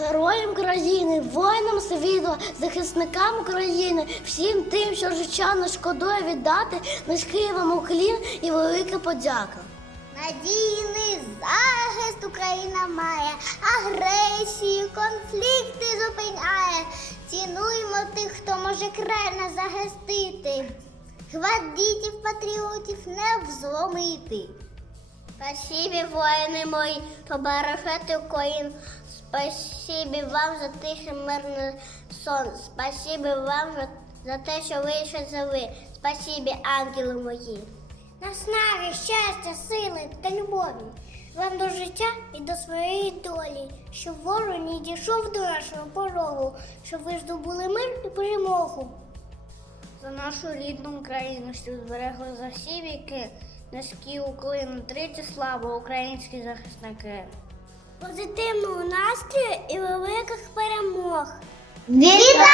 Героям країни, воїнам світла, захисникам України, всім тим, що життя не шкодує віддати низький вам уклін і велика подяка. Надійний захист Україна має, агресію, конфлікти зупиняє. Цінуймо тих, хто може край захистити. Гвардітів, патріотів не взломити. Спасибі, воїни мої, побережете Україну. Спасибі вам за тихий мирний сон. Спасибі вам за, за те, що ви ще живі. Спасибі, ангели мої. Наснаги, щастя, сили та любові. Вам до життя і до своєї долі, щоб ворог не дійшов до нашого порогу, щоб ви здобули мир і перемогу. За нашу рідну Україну, що зберегли за всі віки, низькі уклини, тричі слава українські захисники. Позитивного настрою і великих перемог. Вітаємо!